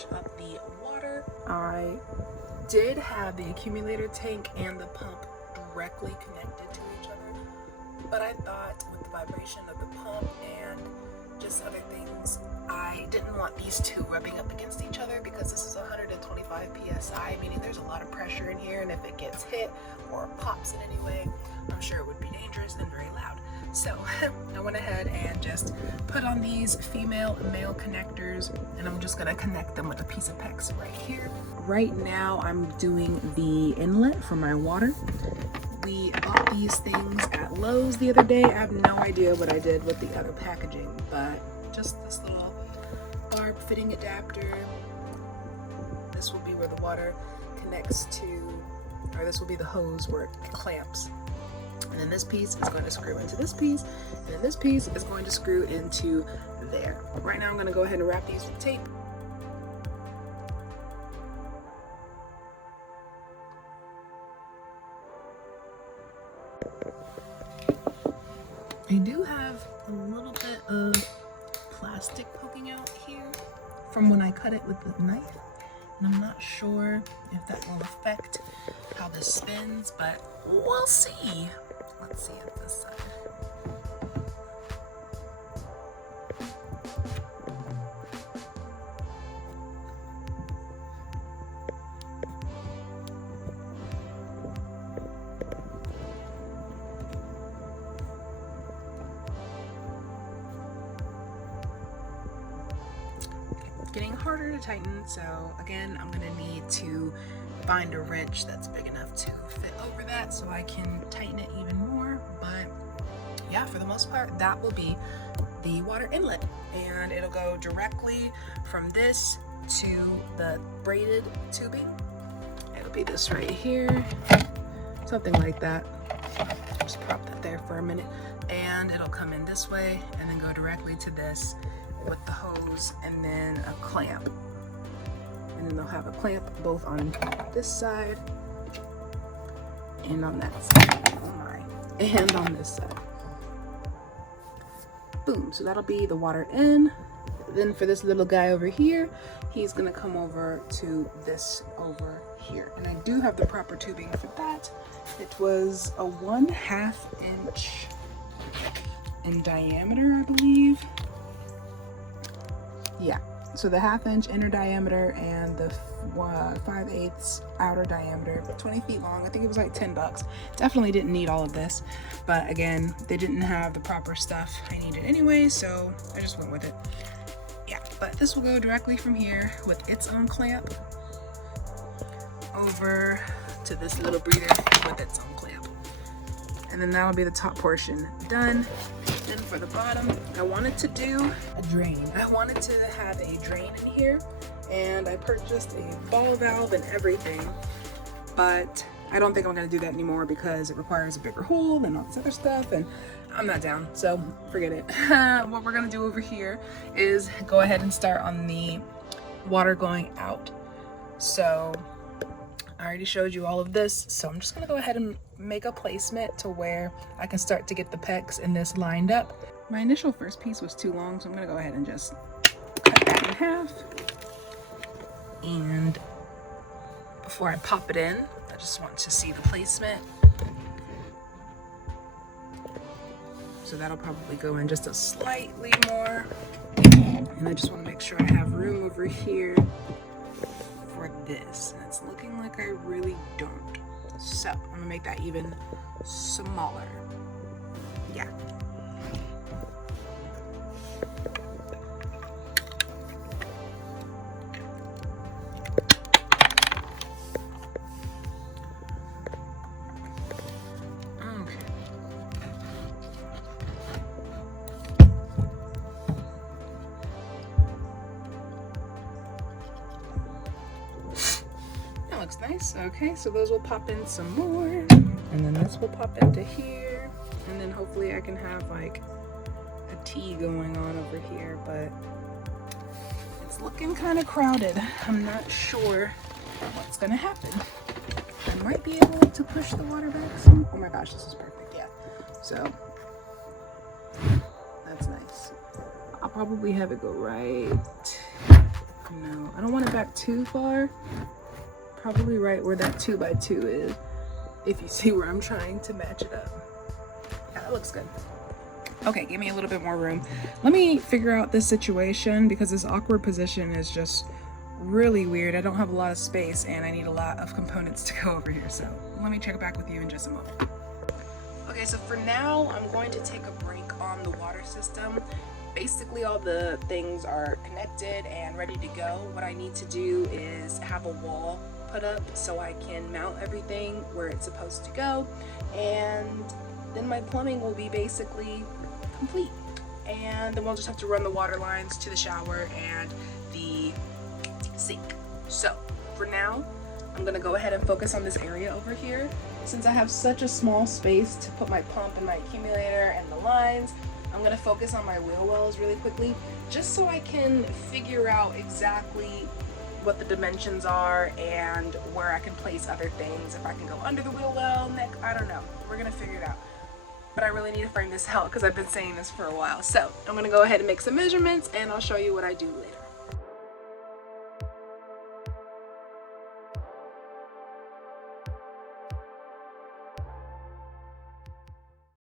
finish up the water. I did have the accumulator tank and the pump directly connected to each other, but I thought with the vibration of the pump and just other things, I didn't want these two rubbing up against each other because this is 125 psi, meaning there's a lot of pressure in here, and if it gets hit or pops in any way, I'm sure it would be dangerous and very loud. So I went ahead and just put on these female and male connectors, and I'm just gonna connect them with a piece of PEX right here. Right now I'm doing the inlet for my water. We bought these things at Lowe's the other day. I have no idea what I did with the other packaging, but just this little barb fitting adapter. This will be where the water connects to, or this will be the hose where it clamps. And then this piece is going to screw into this piece, and then this piece is going to screw into there. Right now I'm going to go ahead and wrap these with tape. I do have a little bit of plastic poking out here from when I cut it with the knife, and I'm not sure if that will affect how this spins, but we'll see. Let's see at this side. It's getting harder to tighten, so again, I'm gonna need to find a wrench that's big enough to fit over that so I can tighten it even more. But yeah, for the most part, that will be the water inlet, and it'll go directly from this to the braided tubing. It'll be this right here, something like that. Just prop that there for a minute, and it'll come in this way and then go directly to this with the hose and then a clamp. And then they'll have a clamp both on this side and on that side. Oh my. And on this side. Boom. So that'll be the water in. Then for this little guy over here, he's gonna come over to this over here. And I do have the proper tubing for that. It was a 1/2 inch in diameter, I believe. Yeah. So the 1/2 inch inner diameter and the 5/8 outer diameter, 20 feet long. I think it was like $10. Definitely didn't need all of this, but again, they didn't have the proper stuff I needed anyway, so I just went with it. Yeah, but this will go directly from here with its own clamp over to this little breather with its own clamp. And then that'll be the top portion done. Then for the bottom, I wanted to do a drain. I wanted to have a drain in here, and I purchased a ball valve and everything, but I don't think I'm gonna do that anymore because it requires a bigger hole and all this other stuff, and I'm not down, so forget it. What we're gonna do over here is go ahead and start on the water going out. So I already showed you all of this, so I'm just gonna go ahead and make a placement to where I can start to get the PEX in this lined up. My initial first piece was too long, so I'm gonna go ahead and just cut that in half. And before I pop it in, I just want to see the placement. So that'll probably go in just a slightly more. And I just wanna make sure I have room over here for this, and it's looking like I really don't. So I'm gonna make that even smaller. Yeah. Looks nice. Okay, so those will pop in some more, and then this will pop into here, and then hopefully I can have like a T going on over here, but it's looking kind of crowded. I'm not sure what's gonna happen. I might be able to push the water back some. Oh my gosh, this is perfect. Yeah, so that's nice. I'll probably have it go right. No, I don't want it back not too far. Probably right where that 2x2 is, if you see where I'm trying to match it up. Yeah, that looks good. Okay, give me a little bit more room. Let me figure out this situation because this awkward position is just really weird. I don't have a lot of space and I need a lot of components to go over here. So let me check back with you in just a moment. Okay, so for now, I'm going to take a break on the water system. Basically, all the things are connected and ready to go. What I need to do is have a wall put up so I can mount everything where it's supposed to go. And then my plumbing will be basically complete. And then we'll just have to run the water lines to the shower and the sink. So for now, I'm gonna go ahead and focus on this area over here. Since I have such a small space to put my pump and my accumulator and the lines, I'm gonna focus on my wheel wells really quickly, just so I can figure out exactly what the dimensions are and where I can place other things. If I can go under the wheel well, I don't know. We're gonna figure it out. But I really need to frame this out because I've been saying this for a while. So I'm gonna go ahead and make some measurements and I'll show you what I do later.